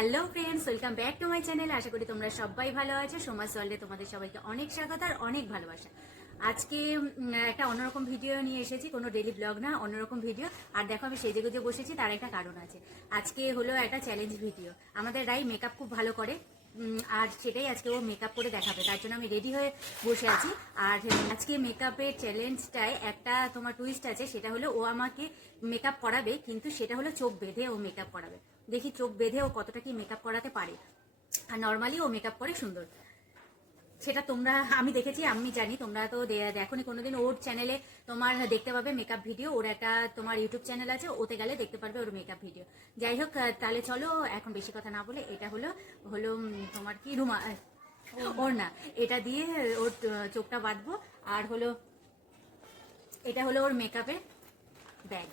Hello friends, welcome back to my channel. আশা করি তোমরা সবাই ভালো আছো। সোমাস ওয়ার্ল্ডে তোমাদের সবাইকে অনেক স্বাগত আর অনেক ভালোবাসা। আজকে একটা অন্যরকম ভিডিও নিয়ে এসেছি, কোনো ডেলি ব্লগ না, অন্যরকম ভিডিও। আর দেখো আমি সেজে গুজে বসেছি, তার একটা কারণ আছে। আজকে হলো একটা চ্যালেঞ্জ ভিডিও। আমাদের রাই মেকআপ খুব ভালো করে, আর সেটাই আজকে ও মেকআপ করে দেখাবে, তার জন্য আমি রেডি হয়ে বসে আছি। আর আজকে মেকআপের চ্যালেঞ্জটায় একটা তোমার টুইস্ট আছে, সেটা হলো ও আমাকে মেকআপ করাবে, কিন্তু সেটা হলো চোখ বেঁধে ও মেকআপ করাবে। দেখি চোখ বেঁধে ও কতটা কি মেকআপ করাতে পারে। আর নর্মালি ও মেকআপ করে সুন্দর, সেটা তোমরা আমি দেখেছি, আমি জানি তোমরা তো দেখোনি কোনোদিন। ওর চ্যানেলে তোমার দেখতে পাবে মেকআপ ভিডিও, ওর একটা তোমার ইউটিউব চ্যানেল আছে, ওতে গেলে দেখতে পারবে ওর মেকআপ ভিডিও। যাই হোক, তাহলে চলো এখন বেশি কথা না বলে, এটা হলো হলো তোমার কি রুমা ওর না, এটা দিয়ে ওর চোখটা বাঁধবো। আর হলো এটা হলো ওর মেকআপের ব্যাগ।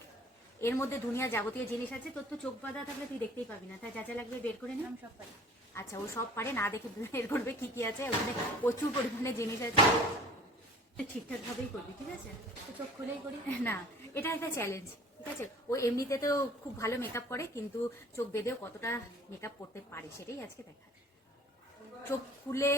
এর মধ্যে দুনিয়া যাবতীয় জিনিস আছে। তোর তো চোখ বাঁধা থাকলে তুই দেখতেই পাবি না, তাই যা যা লাগবে বের করে নিলাম সব পারি। আচ্ছা, ও সব পারে, না দেখে বের করবে কি কি আছে ওখানে। প্রচুর পরিমাণে জিনিস আছে, ঠিকঠাক ভাবেই করবি, ঠিক আছে? তো চোখ খুলেই করি না, এটা একটা চ্যালেঞ্জ, ঠিক আছে? ও এমনিতে তো খুব ভালো মেকআপ করে, কিন্তু চোখ বেঁধেও কতটা মেকআপ করতে পারে সেটাই আজকে দেখা। চোখ খুলে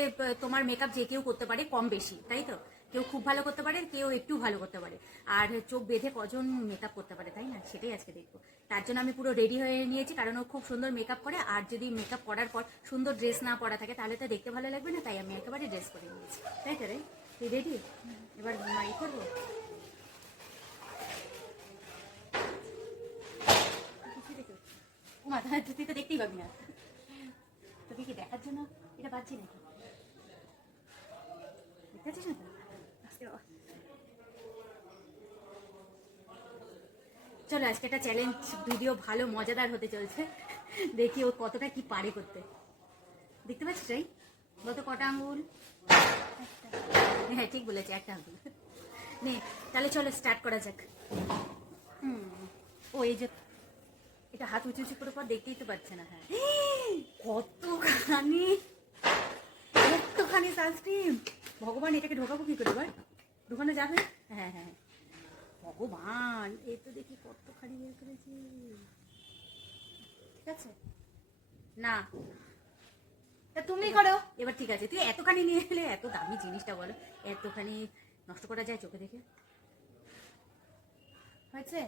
তোমার মেকআপ যে কেউ করতে পারে, কম বেশি, তাই তো? কেউ খুব ভালো করতে পারে, কেউ একটু ভালো করতে পারে। আর চোখ বেঁধে কজন মেকআপ করতে পারে, তাই না? সেটাই আজকে দেখবো। তার জন্য আমি পুরো রেডি হয়ে নিয়েছি, কারণ ও খুব সুন্দর মেকআপ করে। আর যদি মেকআপ করার পর সুন্দর ড্রেস না পরা থাকে, তাহলে তো দেখতে ভালো লাগবে না, তাই আমি একেবারে ড্রেস করে নিয়েছি। তাই তো রে? তুই রেডি? এবার মাই করবো। মাথা তুই তো দেখতেই পাবি না, তোকে কি দেখার জন্য এটা বাজছে নাকি? দেখতে পাচ্ছিস না তো? চলো, আজকে একটা চ্যালেঞ্জ ভিডিও ভালো মজাদার হতে চলছে। দেখি ও কতটা কি পারে করতে। দেখতে পাচ্ছিস তাই? বলতো কটা আঙ্গুল? হ্যাঁ ঠিক বলেছে, একটা আঙ্গুল। নে তাহলে চলো স্টার্ট করা যাক। ও এই যে এটা হাত উঁচু উঁচু করে পর দেখতেই তো পাচ্ছে না। হ্যাঁ, কতখানি কতখানি সানস্ক্রিন! ভগবান, এটাকে ঢোকাবো কি করে? এবার ঢোকানো যাবে? হ্যাঁ হ্যাঁ, ভগবান, এই তো দেখি কতখানি বের করেছি। ঠিক আছে না, তা তুমি করো এবার। ঠিক আছে, তুই এতখানি নিয়ে এলে, এত দামি জিনিসটা বলো, এতখানি নষ্ট করা যায় চোখে দেখে? হয়েছে?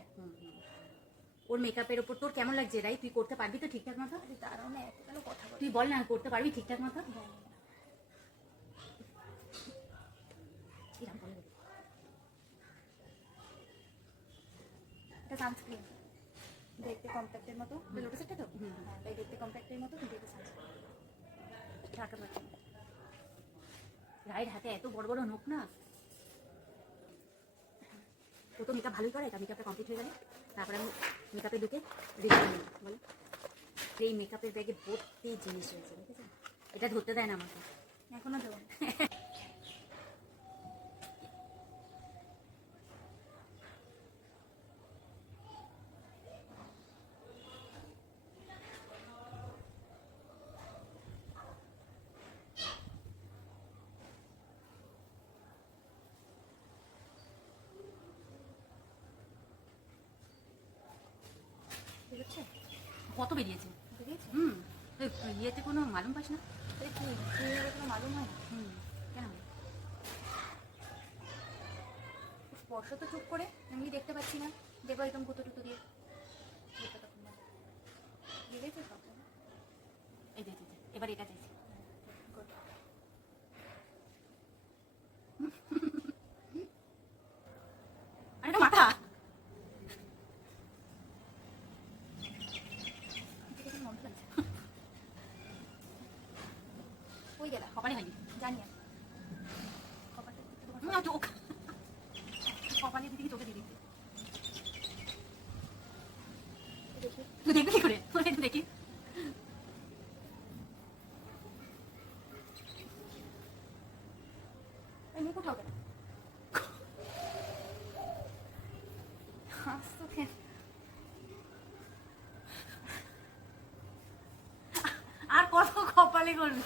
ওর মেকআপের ওপর তোর কেমন লাগছে রাই? তুই করতে পারবি তো ঠিকঠাক মতো? দাঁড়াও না, এত কেন কথা বল। তুই বল না, করতে পারবি ঠিকঠাক মতো? এটা সানস্ক্রিন, দেখতে কম্প্যাক্টের মতো। লোটাসেরটা তো? হ্যাঁ, তাই দেখতে কম্প্যাক্টের মতো, কিন্তু এটা সানস্ক্রিন। ঢাকা পাচ্ছি না। রায়ের হাতে এত বড় বড় নখ না। ও তো মেকআপ ভালোই করে, তা মেকআপটা কমপ্লিট হয়ে গেলে তারপরে আমি মেকআপে ঢুকে রেডি করে নিই। বলো, এই মেকআপের ব্যাগে ভর্তি জিনিস রয়েছে, ঠিক আছে? এটা ধরতে দেয় না আমাকে। এখনো দেবো না। ঠিক আছে, কত বেরিয়েছে? বুঝেছি। ইয়েতে কোনো মালুম পাস না? তাই কি তুমি কোনো মালুম হয় না? কেন? স্পর্শ তো চুপ করে, এমনি দেখতে পাচ্ছি না। দেবো একদম কুতো টুতো দিয়ে। বুঝেছি সব। এই যে এবার এটা চাইছি। আর এটা মাথা। ওই গেলা কপালে হয়নি, জানি আমি। চোখ কপালে দিদি চোখে দিয়ে দিচ্ছে। তুই দেখবি কি করে? একটু দেখি। এমনি কোথাও গেলা হাসতো কেন? আর কত কপালে করবি?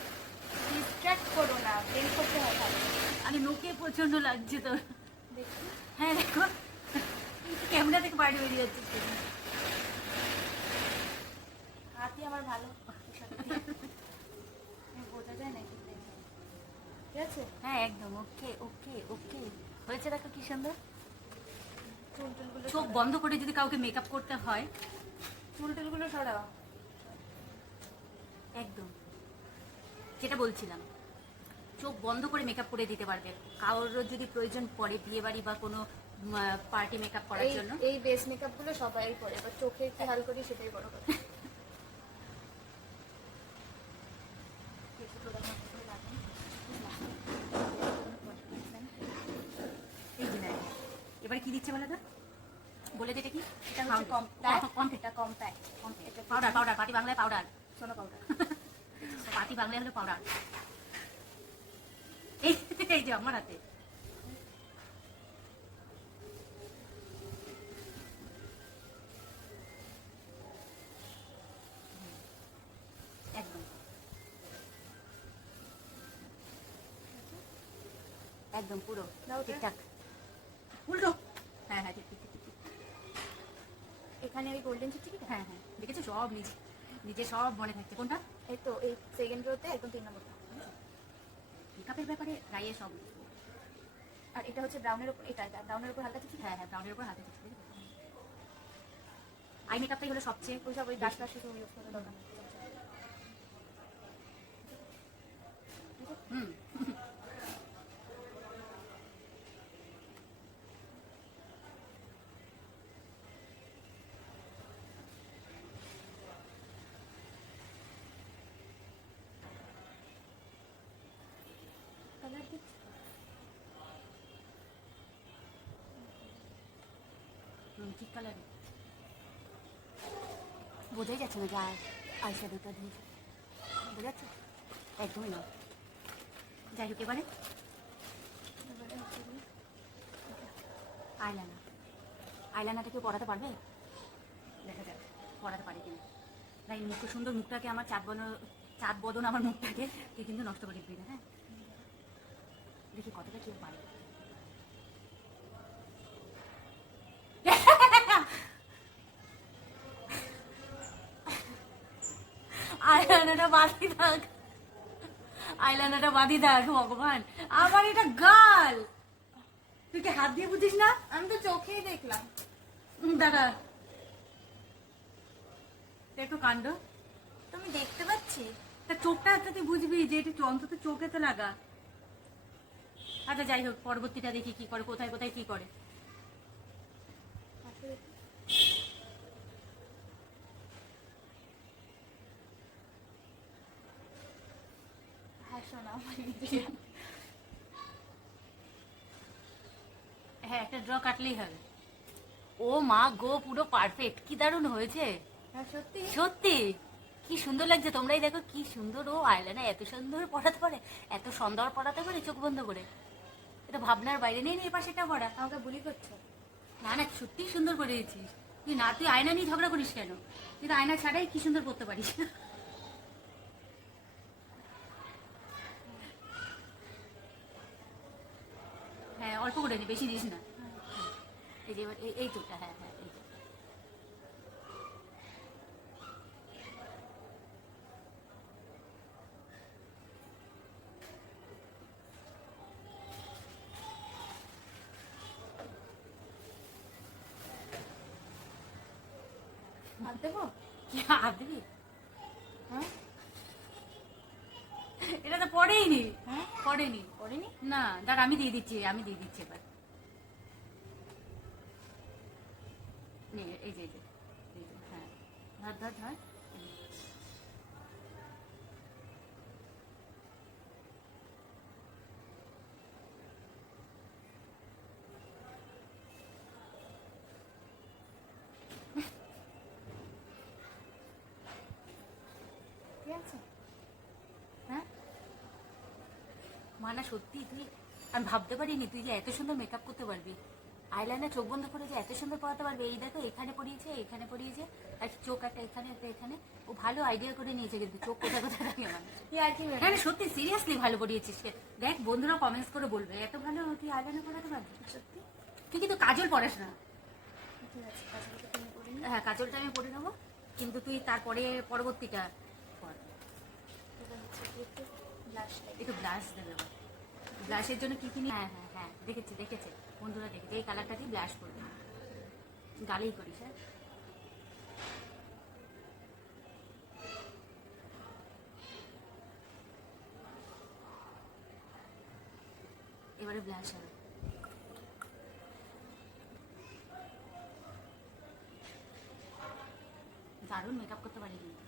ডিস্ট্র্যাক্ট করো না, ব্লেন্ড করতে হয় ভালো। আরে নোকে প্রচন্ড লাগছে তোর। দেখি হ্যাঁ দেখো, ক্যামেরা থেকে বাইরে বেরিয়ে যাচ্ছে। হাতই আমার ভালো। ঠিক আছে? হ্যাঁ একদম ওকে ওকে ওকে হয়েছে, দেখো কি সুন্দর। চুল টুলগুলো চোখ বন্ধ করে যদি কাউকে মেকআপ করতে হয়, চুল টুলগুলো সরাও। একদম যেটা বলছিলাম, চোখ বন্ধ করে মেকআপ করে দিতে পারবে। কারোর যদি প্রয়োজন পড়ে বিয়ে বাড়ি বা কোনো পার্টি মেকআপ করার এই জন্য, এই বেস মেকআপ গুলো সবাই করে, এবার চোখে কি হাল করি সেটাই বড় কথা। এই যে দেখো, এবারে কি দিচ্ছে বলে তো, বলে দিতে কি, এটা হচ্ছে কম্প্যাক্ট, এটা কম্প্যাক্ট, এটা পাউডার পাউডার পাটি বাংলায় পাউডার, সোনা পাউডার। পাটি বাংলায় হলো পাউডার। এই এই যে আমার হাতে, একদম একদম পুরো দাও ওটা। ঠিকঠাক, উল্টো, হ্যাঁ হ্যাঁ ঠিক ঠিক ঠিক ঠিক। এখানে ওই গোল্ডেন চিকচিকি, হ্যাঁ হ্যাঁ দেখেছো, সব নিজে নিজে সব মনে থাকছে। কোনটা এই তো এই সেকেন্ড রোতে একদম 3 নম্বরটা। মেকআপের ব্যাপারে গায়ে সব, আর এটা হচ্ছে ব্রাউনের উপর, এটা ব্রাউনের উপর হালকা চিকচিকি। হ্যাঁ হ্যাঁ ব্রাউনের উপর হাতে দিচ্ছে। আই মেকআপটাই হলো সবচেয়ে, ওই সব ওই ডাস্ট টাস্ট কিছু ইউজ করার দরকার নেই। হুম কালার দিচ্ছি। ঠিক কালারে বোঝাই যাচ্ছে না যে আই শ্যাডোটা দিয়েছে, বোঝা যাচ্ছে একদমই না। যাই হোক এবারে এবারে হচ্ছে কি, আইলাইনার, আইলাইনারটা কেউ পরাতে পারবে, দেখা যাক পরাতে পারে কিনা। না এই মুখ সুন্দর মুখটাকে আমার চাঁদ বদন আমার মুখটাকে তুই কিন্তু নষ্ট করে দিবি না, হ্যাঁ দেখি কতটা কেউ পারে। আইলাইনারটা বাঁধি থাক, আইলাইনারটা বাঁধি থাক ভগবান, আমার এটা গাল, তুই কি হাত দিয়ে বুঝিস না? আমি তো চোখেই দেখলাম। দাদা একটু কাণ্ড, তো আমি দেখতে পাচ্ছি। তা চোখটা একটা তুই বুঝবি যে এটা অন্তত চোখে তো লাগা। আচ্ছা যাই হোক পরবর্তীটা দেখি কি করে, কোথায় কোথায় কি করে। হাসো না আমার হ্যাঁ একটা ড্র কাটলেই হবে। ও মা গো পুরো পারফেক্ট, কি দারুণ হয়েছে হ্যাঁ সত্যি। সত্যি, কি সুন্দর লাগছে। তোমরাই দেখো কি সুন্দর, ও আইলাইনার এত সুন্দর পড়াতে পারে, এত সুন্দর পড়াতে পারে চোখ বন্ধ করে, এটা ভাবনার বাইরে নেই না। এ পাশেটা পড়া, আমাকে বুলি করছো। না না সত্যি সুন্দর করে দিয়েছিস তুই। না তুই আয়না নিয়ে ঝগড়া করিস কেন, তুই তো আয়না ছাড়াই কি সুন্দর করতে পারিস। হ্যাঁ অল্প করে নি, বেশি দিস না। এই যে এবার এই চোখটা, হ্যাঁ হ্যাঁ এই যে। হাত দেবো? কি হাত দিবি? হ্যাঁ এটা তো পড়েই নি, হ্যাঁ পড়েনি করিনি। না। দাঁড়া আমি দিয়ে দিচ্ছি, আমি দিয়ে দিচ্ছি এবার। নে এই যে এই যে হ্যাঁ, ধর ধর ধর। ঠিক আছে। হ্যাঁ মানা সত্যি তুই, আমি ভাবতে পারিনি তুই যে এত সুন্দর মেকআপ করতে পারবি, আইলাইনার চোখ বন্ধ করে যে এত সুন্দর পড়াতে পারবে। এই দেখো এখানে পড়িয়েছে, এখানে পড়িয়েছে, আর চোখ একটা এখানে একটা এখানে। ও ভালো আইডিয়া করে নিয়েছে কিন্তু চোখ কোথায় কোথায় রাখে মানুষ। কি আর কি হ্যাঁ সত্যি সিরিয়াসলি ভালো পড়িয়েছিস। দেখ বন্ধুরা কমেন্টস করে বলবে এত ভালো তুই আইলাইনার পড়াতে পারবি। সত্যি। তুই কিন্তু কাজল পড়াস না। ঠিক আছে, কাজলটা তুমি করিনি। হ্যাঁ কাজলটা আমি পড়ে নেবো, কিন্তু তুই তারপরে পরবর্তীটা পর। এটা হচ্ছে কি একটু ব্লাশ টাইপ। একটু ব্লাশ দেবে এবার। ব্লাশের জন্য কি কিনি? হ্যাঁ হ্যাঁ হ্যাঁ, দেখেছে বন্ধুরা, দেখেছে এই কালারটা দিয়ে ব্লাশ করবে, গালেই করিস। হ্যাঁ, এবারে ব্লাশ হবে। দারুণ মেকআপ করতে পারি কিন্তু।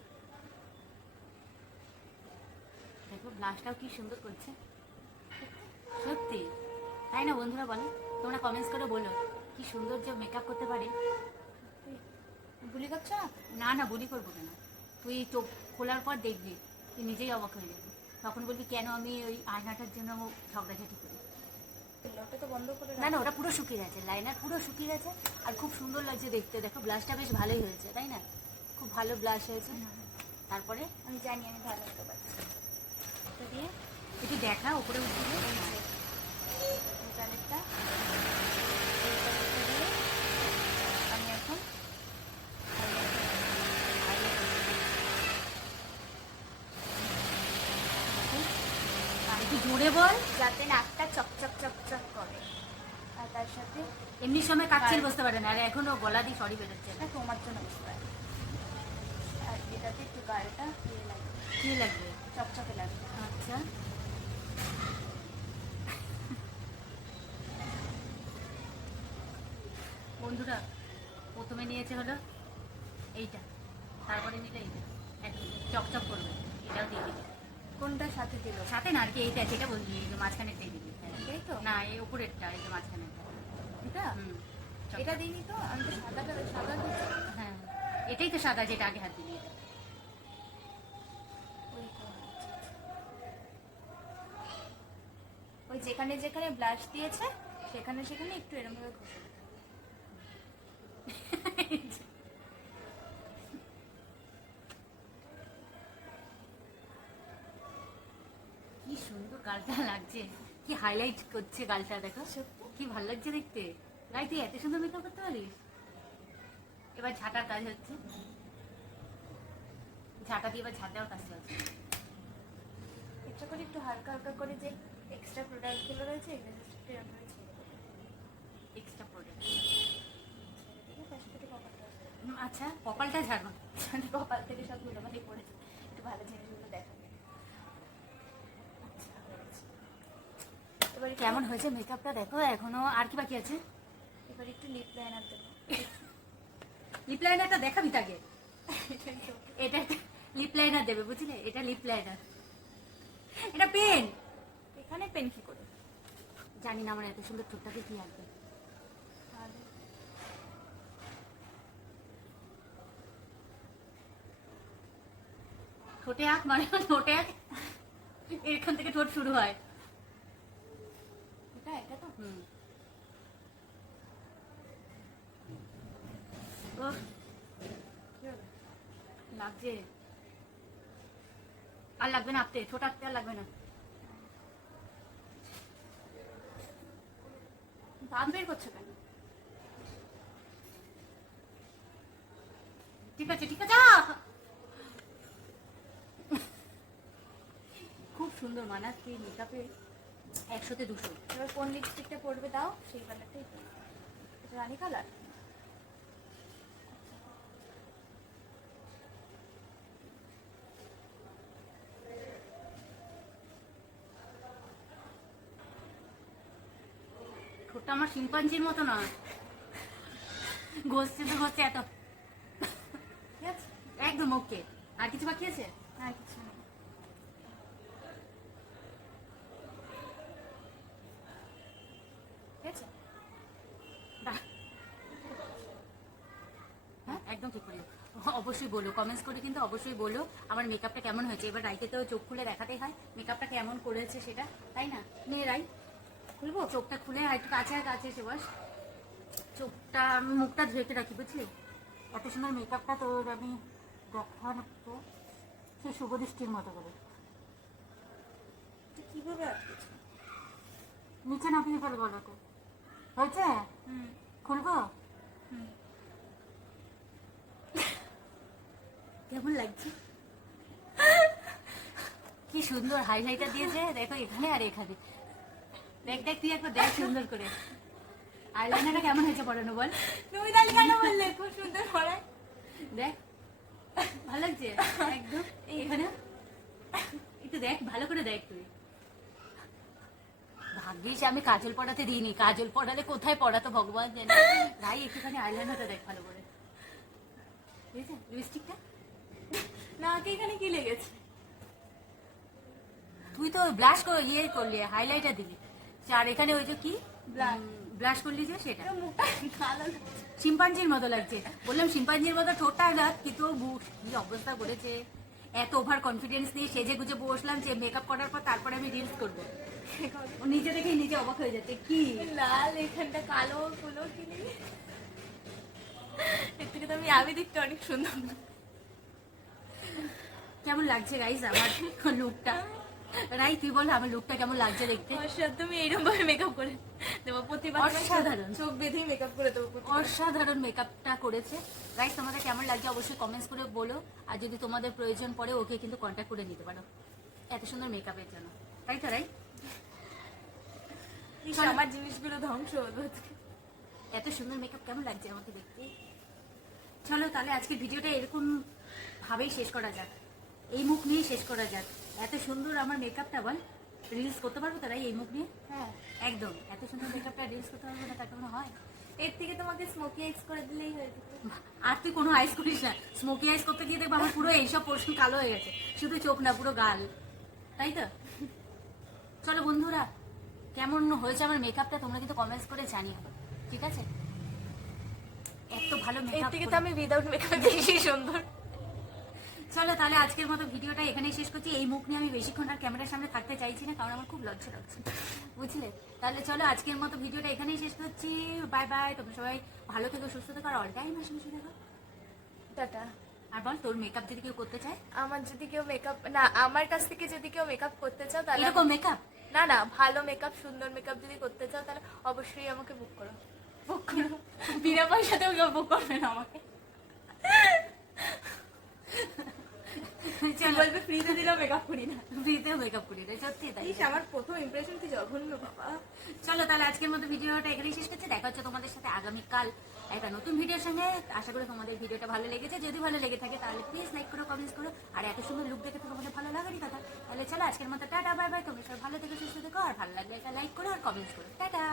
দেখো ব্লাশটাও কি সুন্দর করছে, সত্যি তাই না বন্ধুরা? বলো তোমরা, কমেন্টস করে বলো কি সুন্দর যে মেকআপ করতে পারে। বুলি করছো না? না না, বুলি করবো কেন, তুই চোখ খোলার পর দেখবি, তুই নিজেই অবাক হয়ে যাবি, তখন বলবি কেন আমি ওই আয়নাটার জন্য ঝগড়াঝাটি করি। ওটা তো বন্ধ করে না না, ওটা পুরো শুকিয়ে গেছে, লাইনার পুরো শুকিয়ে গেছে, আর খুব সুন্দর লাগছে দেখতে। দেখো ব্লাশটা বেশ ভালোই হয়েছে, তাই না? খুব ভালো ব্লাশ হয়েছে। তারপরে আমি জানি আমি ভালো করতে পারছি। এটা দিয়ে একটু দেখা উপরে উঠে এই প্যালেটটা দিয়ে আমি এখন আর একটু জোরে বল। যাতে নাকটা চকচক চকচক করে, আর তার সাথে এমনি সময় কাচ্ছিল বুঝতে পারে না, আর এখনো গলা দিয়ে সরি বেরোচ্ছে। এটা তোমার জন্য বুঝতে পারি। আর এটাতে একটু গালটা ইয়ে লাগবে, কি লাগবে? চকচকে লাগবে। আচ্ছা, বন্ধুরা প্রথমে নিয়েছে হলো এইটা, তারপরে নিলে এইটা, একদম চকচক করবে, এটাও দিয়ে দিবে। কোনটার সাথে দিল? সাথে না আর কি, এইটা যেটা বলছি, এই যে মাঝখানেরটাই দিবি। এই তো না, এই উপরেরটা, এই যে মাঝখানেরটা। এটা হুম, এটা দিইনি তো, আমি তো সাদাটা সাদা দিচ্ছি। হ্যাঁ, এটাই তো সাদা যেটা আগে হাত দিবি। ওই তো, ওই যেখানে যেখানে ব্লাশ দিয়েছে সেখানে সেখানে একটু এরকম ভাবে ঘষে দিতে হবে। কি সুন্দর গালটা লাগছে, কি হাইলাইট করছে গালটা, দেখো কি ভালো লাগছে দেখতে। গাই, তুই এত সুন্দর মেকআপ করতে পারিস। এবার ঝাঁটার কাজ হচ্ছে, ঝাঁটা দিয়ে এবার ঝাঁট দেওয়ার কাজ চলছে। ইচ্ছা করে একটু হালকা হালকা করে যে এক্সট্রা প্রোডাক্টগুলো রয়েছে এগুলো just একটু এরকম করে ছেড়ে দেবো। Extra product. ঠিক আছে, পাশে থেকে কপালটা আসবে। আচ্ছা, কপালটা ঝাড়বো। মানে কপাল থেকে সব ধুলোবালি পড়েছে, একটু ভালো জিনিসগুলো দেখাবে। আচ্ছা, হয়েছে। এবার একটু- কেমন হয়েছে মেকআপটা দেখো, এখনো আর কি বাকি আছে? এবার একটু লিপ লাইনার দেবো। লিপ লাইনারটা দেখাবি তাকে। এটা লিপ লাইনার দেবে, বুঝলে? এটা লিপ লাইনার, এটা পেন। এখানে পেন কি করে? জানি না আমার এত সুন্দর ঠোঁটটাকে কি আঁকবে। তাহলে ঠোঁটে আঁক মানে ঠোঁটে আঁক, এখান থেকে ঠোঁট শুরু হয়। এটা তো হুম, ওহ, কি হবে? লাগছে। আর লাগবে না আঁকতে, ঠোঁট আঁকতে আর লাগবে না। দাঁত বের করছো কেন? ঠিক আছে ঠিক আছে। খুব সুন্দর মানাচ্ছে মেকআপে, 100-তে 200। এবার কোন লিপস্টিকটা পরবে দাও, সেই কালারটাই পরবে। এটা রানী কালার। ঠোঁটটা আমার শিম্পাঞ্জির মতো না, ঘষছে তো ঘষছে এত। ঠিক আছে, একদম ওকে। আর কিছু বাকি আছে? হ্যাঁ কিছু নেই। ঠিক আছে, বাহ। হ্যাঁ একদম ঠিক করে। অবশ্যই বলো, কমেন্টস করে কিন্তু অবশ্যই বলো আমার মেকআপটা কেমন হয়েছে। এবার রাইতে তো চোখ খুলে দেখাতেই হয় মেকআপটা কেমন করেছে সেটা, তাই না? মেয়ে রাই, খুলবো চোখটা খুলে, আর একটু কাছে কাছে এসে বস। চোখটা মুখটা ঢেকে রাখি, বুঝলি? এত সুন্দর মেকআপটা তোর আমি দেখানো সে শুভ দৃষ্টির মতো করে। তুই কিভাবে আটকেছো? নিচে নামিয়ে ফেল গলাটা। হয়েছে? হুম খুলবো? হুম। কেমন লাগছে? কি সুন্দর হাইলাইটার দিয়েছে দেখো, এখানে আর এখানে দেখ দেখ তুই একবার দেখ সুন্দর করে আইলাইনারটা কেমন হয়েছে পড়ানো বল। তুমি তাহলে কেন বললে খুব সুন্দর পড়ায়? দেখ ভালো লাগছে একদম। এখানে একটু দেখ ভালো করে দেখ তুই। ভাগ্যিস আমি কাজল পড়াতে দিইনি, কাজল পড়ালে কোথায় পড়াতো ভগবান জানে। ভাই একটুখানি আইলাইনারটা দেখ ভালো করে, বুঝেছে? লিপস্টিকটা নাকে এখানে কি লেগেছে? তুই তো ব্লাশ করে ইয়ে করলি, হাইলাইটার দিলি, আর এখানে ওই যে কি Blush। ব্লাশ করলি যে সেটা পুরো মুখটা কালো লাগছে। শিম্পাঞ্জির মতো লাগছে। বললাম শিম্পাঞ্জির মতো ঠোঁটটা গাছ, কিন্তু ও কি অবস্থা করেছে। এত ওভার কনফিডেন্স নিয়ে সেজে গুজে বসলাম যে মেকআপ করার পর তারপরে আমি রিলস করবো। ও নিজে দেখেই নিজে অবাক হয়ে যাচ্ছে কি লাল এখানটা কালো কোনো কি নেই। এর থেকে তো আমি দেখতে অনেক সুন্দর। কেমন লাগছে গাইস আমার লুকটা। রাই তুই বল আমার লুকটা কেমন লাগছে দেখতে। অসাধারণ, তুমি এইরকম ভাবে মেকআপ করে দেবো প্রতিবার। অসাধারণ। চোখ বেঁধেই মেকআপ করে দেবো প্রতিবার। অসাধারণ মেকআপটা করেছে গাইস। তোমাদের কেমন লাগছে অবশ্যই কমেন্টস করে বলো। আর যদি তোমাদের প্রয়োজন পড়ে ওকে কিন্তু কন্ট্যাক্ট করে নিতে পারো এত সুন্দর মেকআপের জন্য, তাই তো রাই? ইস, আমার জিনিসগুলো ধ্বংস হলো। এত সুন্দর মেকআপ কেমন লাগছে আমাকে দেখতে। চলো তাহলে আজকের ভিডিওটা এরকম ভাবেই শেষ করা যাক, এই মুখ নিয়ে শেষ করা যাক। এত সুন্দর আমার মেকআপটা বল, রিলস করতে পারবো তো রাই এই মুখ নিয়ে? হ্যাঁ, একদম। এত সুন্দর মেকআপটা রিলস করতে পারবো না তা কোনো হয়? এর থেকে তোমাকে স্মোকি আইস করে দিলেই হয়ে যেত। আর তুই কোনো আইস করিস না, স্মোকি আইস করতে গিয়ে দেখবো আমার পুরো এইসব পোর্শন কালো হয়ে গেছে, শুধু চোখ না পুরো গাল, তাই তো? চলো বন্ধুরা, কেমন হয়েছে আমার মেকআপটা তোমরা কিন্তু কমেন্টস করে জানিও, ঠিক আছে? এত ভালো এর মেকআপ থেকে তো আমি উইদাউট মেকআপ বেশি সুন্দর। চলো তাহলে আজকের মতো ভিডিওটা এখানেই শেষ করছি। এই মুখ নিয়ে আমি বেশিক্ষণ আর ক্যামেরার সামনে থাকতে চাইছি না, কারণ আমার খুব লজ্জা লাগছে, বুঝলে? তাহলে চলো আজকের মতো ভিডিওটা এখানেই শেষ করছি। বাই বাই, তোমরা সবাই ভালো থেকো, সুস্থ থেকো, আর অল টাইম হাসি দেখো। টাটা। আর বল তোর মেকআপ যদি কেউ করতে চায়, আমার যদি কেউ মেকআপ না, আমার কাছ থেকে যদি কেউ মেকআপ করতে চাও তাহলে এরকম মেকআপ না না, ভালো মেকআপ, সুন্দর মেকআপ যদি করতে চাও তাহলে অবশ্যই আমাকে বুক করো। বুক করো, বিনা পয়সাতেও কেউ বুক করবে না আমাকে। চলো, বলবে ফ্রিতে দিলেও মেকআপ করি না। ফ্রিতেও মেকআপ করি না, সত্যি তাই। ইস, আমার প্রথম ইমপ্রেশন কি জঘন্য বাবা। চলো তাহলে আজকের মতো ভিডিওটা এখানেই শেষ করছি। দেখা হচ্ছে তোমাদের সাথে আগামীকাল একটা নতুন ভিডিওর সঙ্গে। আশা করি তোমাদের ভিডিওটা ভালো লেগেছে। যদি ভালো লেগে থাকে তাহলে প্লিজ লাইক করো, কমেন্টস করো। আর এত সুন্দর লুক দেখে তো তোমাদের ভালো লাগারই কথা। তাহলে চলো আজকের মতো টাটা, বাই বাই। তোমরা সবাই ভালো থেকো, সুস্থ থেকো, আর ভালো লাগলে একটা লাইক করো আর কমেন্টস করো। টাটা।